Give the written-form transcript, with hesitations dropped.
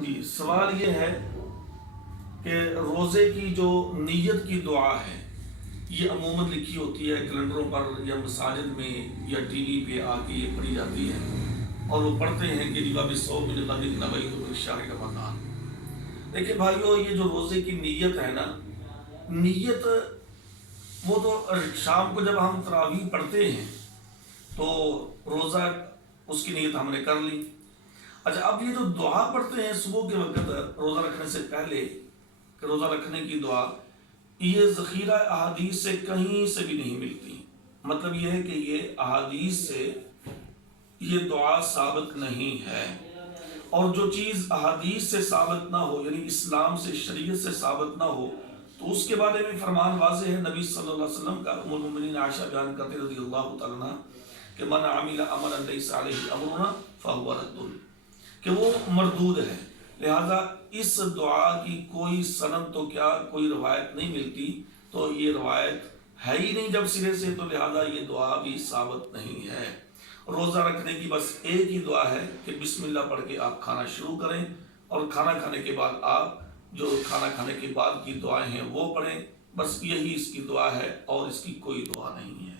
جی سوال یہ ہے کہ روزے کی جو نیت کی دعا ہے یہ عموماً لکھی ہوتی ہے کیلنڈروں پر یا مساجد میں یا ٹی وی پہ آ کے یہ پڑھی جاتی ہے اور وہ پڑھتے ہیں کہ جواب صوم من اللہ نبی تو شہر کا مکان. دیکھیں بھائیو، یہ جو روزے کی نیت ہے نا، نیت وہ تو شام کو جب ہم تراویح پڑھتے ہیں تو روزہ اس کی نیت ہم نے کر لی. اچھا، اب یہ جو دعا پڑھتے ہیں صبح کے وقت روزہ رکھنے سے پہلے کہ روزہ رکھنے کی دعا، یہ ذخیرہ احادیث سے کہیں سے بھی نہیں ملتی. مطلب یہ ہے کہ یہ احادیث سے یہ دعا ثابت نہیں ہے. اور جو چیز احادیث سے ثابت نہ ہو، یعنی اسلام سے، شریعت سے ثابت نہ ہو، تو اس کے بارے میں فرمان واضح ہے نبی صلی اللہ علیہ وسلم کا. ام المؤمنین عائشہ بیان کرتے رضی اللہ تعالیٰ عنہ کہ من عمل عملا لیس علیہ امرنا فہو رد، کہ وہ مردود ہے. لہذا اس دعا کی کوئی سند تو کیا کوئی روایت نہیں ملتی، تو یہ روایت ہے ہی نہیں جب سرے سے، تو لہذا یہ دعا بھی ثابت نہیں ہے. روزہ رکھنے کی بس ایک ہی دعا ہے کہ بسم اللہ پڑھ کے آپ کھانا شروع کریں، اور کھانا کھانے کے بعد آپ جو کھانا کھانے کے بعد کی دعائیں ہیں وہ پڑھیں. بس یہی اس کی دعا ہے اور اس کی کوئی دعا نہیں ہے.